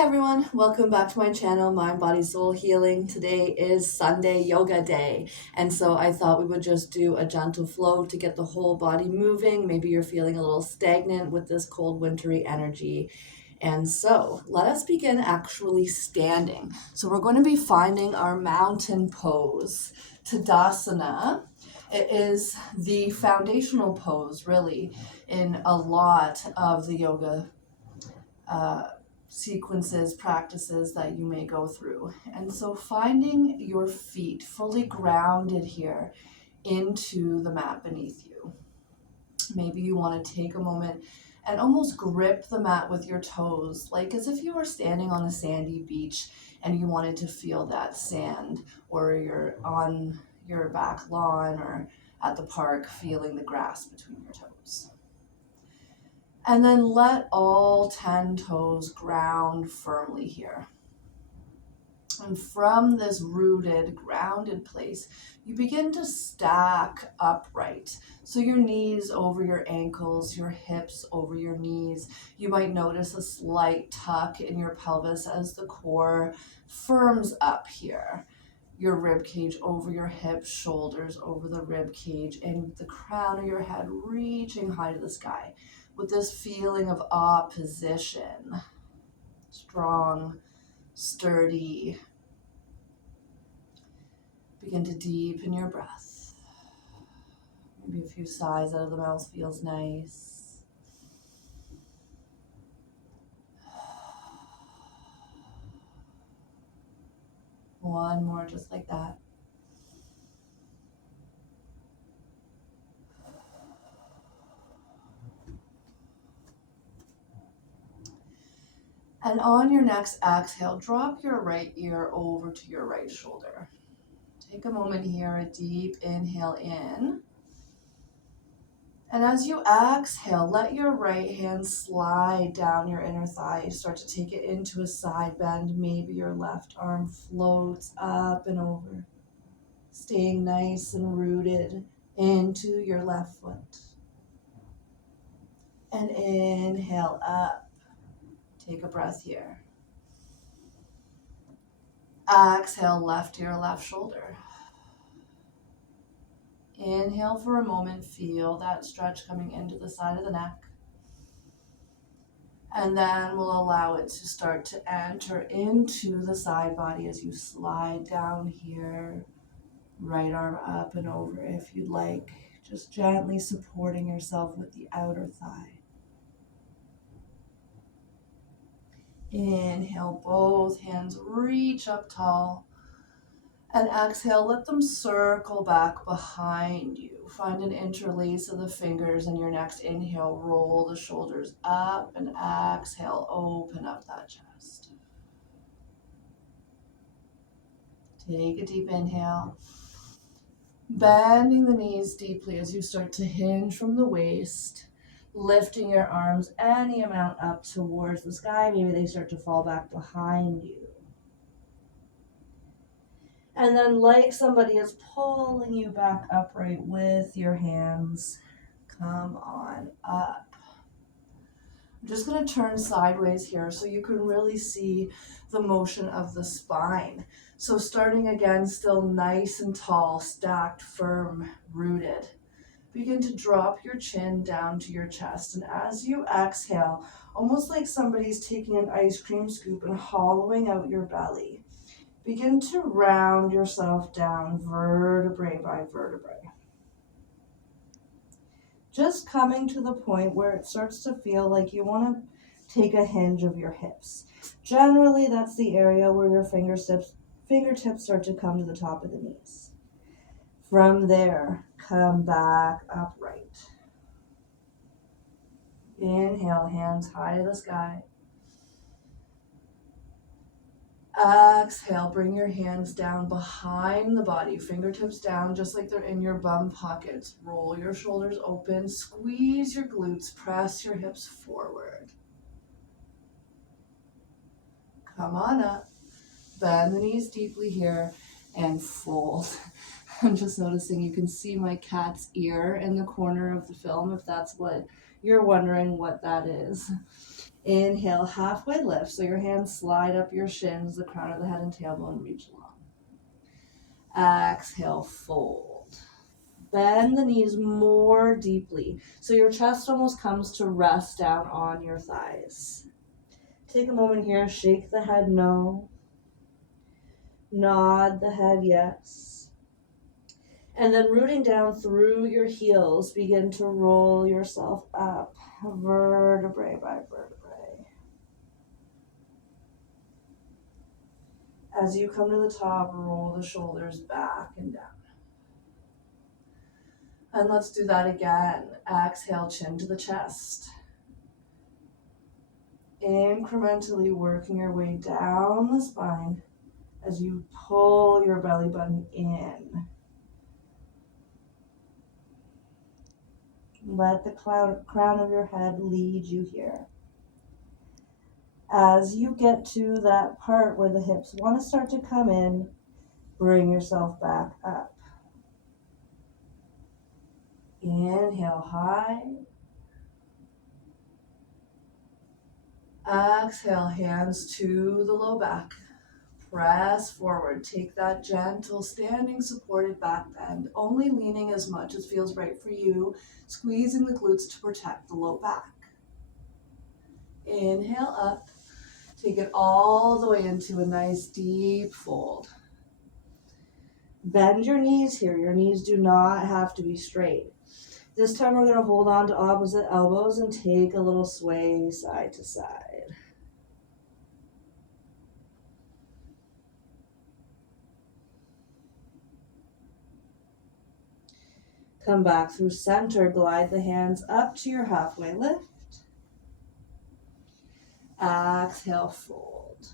Hi everyone, welcome back to my channel, Mind, Body, Soul Healing. Today is Sunday Yoga Day, and so I thought we would just do a gentle flow to get the whole body moving. Maybe you're feeling a little stagnant with this cold wintry energy. And so let us begin actually standing. So we're going to be finding our mountain pose, Tadasana. It is the foundational pose, really, in a lot of the yoga sequences, practices that you may go through. And so finding your feet fully grounded here into the mat beneath you. Maybe you want to take a moment and almost grip the mat with your toes, like as if you were standing on a sandy beach and you wanted to feel that sand, or you're on your back lawn or at the park feeling the grass between your toes. And then let all 10 toes ground firmly here. And from this rooted, grounded place, you begin to stack upright. So your knees over your ankles, your hips over your knees. You might notice a slight tuck in your pelvis as the core firms up here. Your rib cage over your hips, shoulders over the rib cage, and the crown of your head reaching high to the sky with this feeling of opposition. Strong, sturdy. Begin to deepen your breath. Maybe a few sighs out of the mouth feels nice. One more just like that. And on your next exhale, drop your right ear over to your right shoulder. Take a moment here, a deep inhale in. And as you exhale, let your right hand slide down your inner thigh. Start to take it into a side bend. Maybe your left arm floats up and over, staying nice and rooted into your left foot. And inhale up. Take a breath here. Exhale, left ear, left shoulder. Inhale for a moment, feel that stretch coming into the side of the neck. And then we'll allow it to start to enter into the side body as you slide down here. Right arm up and over if you'd like. Just gently supporting yourself with the outer thigh. Inhale, both hands reach up tall. And exhale, let them circle back behind you. Find an interlace of the fingers, and your next inhale, roll the shoulders up, and exhale, open up that chest. Take a deep inhale. Bending the knees deeply as you start to hinge from the waist. Lifting your arms any amount up towards the sky. Maybe they start to fall back behind you. And then like somebody is pulling you back upright with your hands, come on up. I'm just going to turn sideways here so you can really see the motion of the spine. So starting again, still nice and tall, stacked, firm, rooted. Begin to drop your chin down to your chest. And as you exhale, almost like somebody's taking an ice cream scoop and hollowing out your belly. Begin to round yourself down vertebrae by vertebrae. Just coming to the point where it starts to feel like you want to take a hinge of your hips. Generally, that's the area where your fingertips start to come to the top of the knees. From there, come back upright. Inhale, hands high to the sky. Exhale, bring your hands down behind the body, fingertips down just like they're in your bum pockets. Roll your shoulders open, squeeze your glutes, press your hips forward. Come on up, bend the knees deeply here, and fold. I'm just noticing you can see my cat's ear in the corner of the film, if that's what you're wondering what that is. Inhale, halfway lift. So your hands slide up your shins, the crown of the head and tailbone reach long. Exhale, fold. Bend the knees more deeply. So your chest almost comes to rest down on your thighs. Take a moment here, shake the head no. Nod the head yes. And then rooting down through your heels, begin to roll yourself up, vertebrae by vertebrae. As you come to the top, roll the shoulders back and down. And let's do that again. Exhale, chin to the chest. Incrementally working your way down the spine as you pull your belly button in. Let the crown of your head lead you here. As you get to that part where the hips want to start to come in, bring yourself back up. Inhale high. Exhale, hands to the low back. Press forward. Take that gentle standing supported back bend, only leaning as much as feels right for you, squeezing the glutes to protect the low back. Inhale up. Take it all the way into a nice deep fold. Bend your knees here. Your knees do not have to be straight. This time we're going to hold on to opposite elbows and take a little sway side to side. Come back through center. Glide the hands up to your halfway lift. Exhale, fold.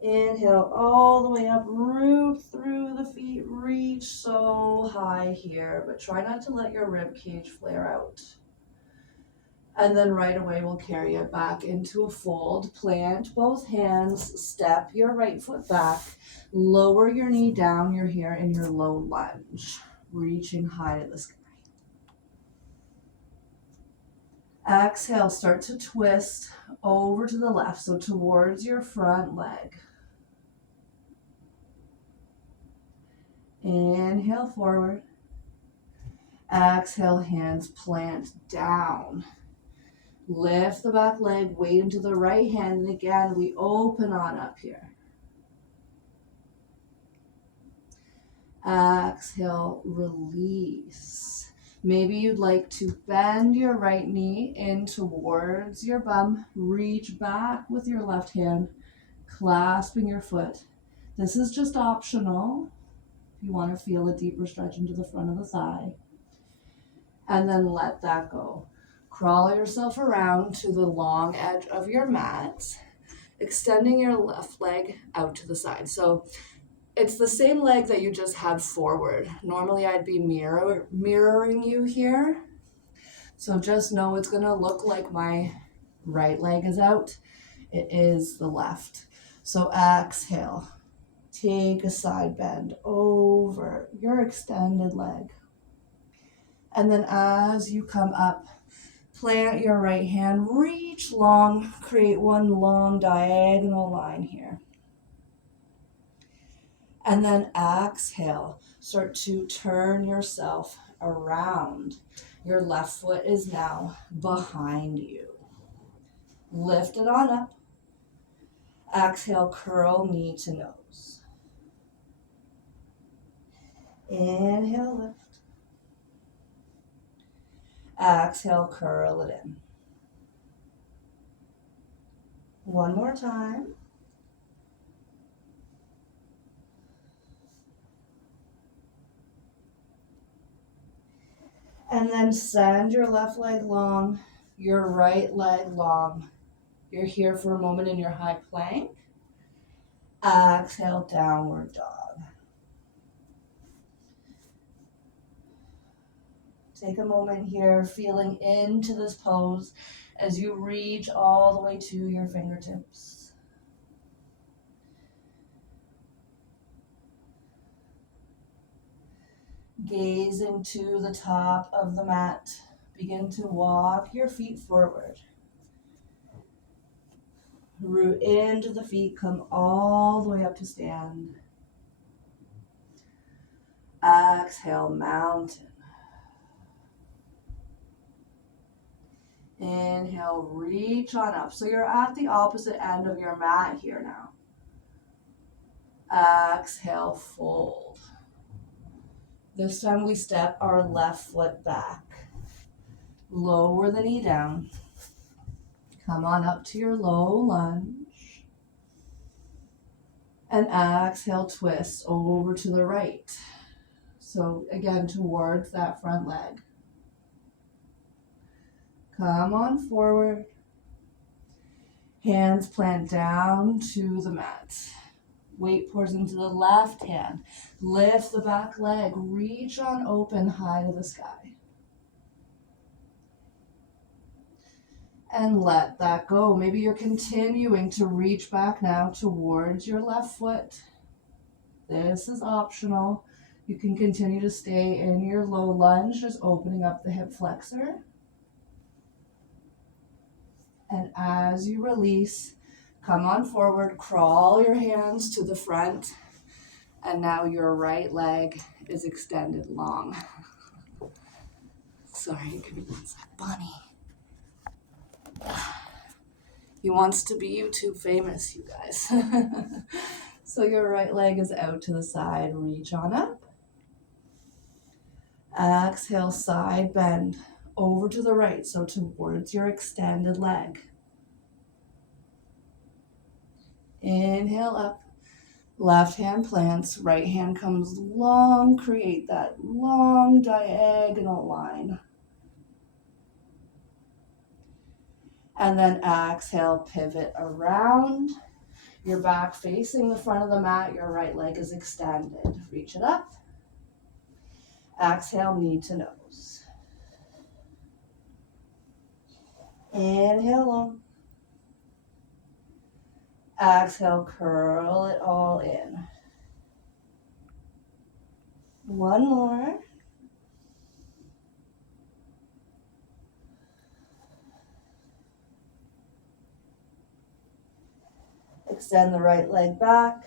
Inhale all the way up, root through the feet, reach so high here, but try not to let your rib cage flare out. And then right away we'll carry it back into a fold. Plant both hands, step your right foot back, lower your knee down, you're here in your low lunge, reaching high to the sky. Exhale, start to twist over to the left, so towards your front leg. Inhale forward. Exhale, hands plant down. Lift the back leg, weight into the right hand, and again, we open on up here. Exhale, release. Maybe you'd like to bend your right knee in towards your bum. Reach back with your left hand, clasping your foot. This is just optional if you want to feel a deeper stretch into the front of the thigh. And then let that go. Crawl yourself around to the long edge of your mat, extending your left leg out to the side. So it's the same leg that you just had forward. Normally I'd be mirroring you here. So just know it's gonna look like my right leg is out. It is the left. So exhale, take a side bend over your extended leg. And then as you come up, plant your right hand, reach long, create one long diagonal line here. And then exhale, start to turn yourself around. Your left foot is now behind you. Lift it on up. Exhale, curl knee to nose. Inhale, lift. Exhale, curl it in. One more time. And then send your left leg long, your right leg long. You're here for a moment in your high plank. Exhale, downward dog. Take a moment here, feeling into this pose as you reach all the way to your fingertips. Gazing to the top of the mat, Begin to walk your feet forward. Root into the feet, come all the way up to stand. Exhale, mountain. Inhale, reach on up. So you're at the opposite end of your mat here now. Exhale, fold. This time we step our left foot back. Lower the knee down. Come on up to your low lunge. And exhale, twist over to the right. So again, towards that front leg. Come on forward. Hands plant down to the mat. Weight pours into the left hand. Lift the back leg. Reach on open high to the sky. And let that go. Maybe you're continuing to reach back now towards your left foot. This is optional. You can continue to stay in your low lunge, just opening up the hip flexor. And as you release, come on forward, crawl your hands to the front, and now your right leg is extended long. Sorry, give me one sec, Bunny. He wants to be YouTube famous, you guys. So your right leg is out to the side, reach on up. Exhale, side bend over to the right, so towards your extended leg. Inhale up, left hand plants, right hand comes long, create that long diagonal line. And then exhale, pivot around. Your back facing the front of the mat, your right leg is extended. Reach it up. Exhale, knee to nose. Inhale long. Exhale, curl it all in. One more. Extend the right leg back.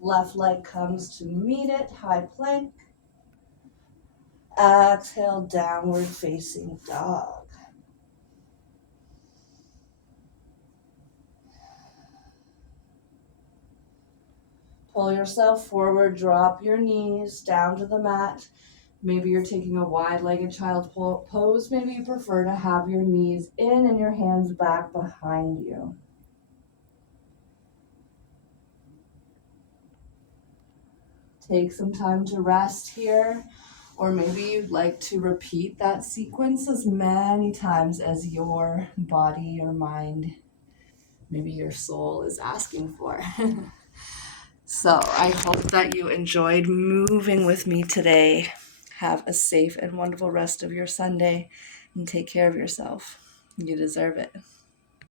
Left leg comes to meet it, high plank. Exhale, downward facing dog. Pull yourself forward, drop your knees down to the mat. Maybe you're taking a wide-legged child pose. Maybe you prefer to have your knees in and your hands back behind you. Take some time to rest here, or maybe you'd like to repeat that sequence as many times as your body, your mind, maybe your soul is asking for. So I hope that you enjoyed moving with me today. Have a safe and wonderful rest of your Sunday, and take care of yourself. You deserve it.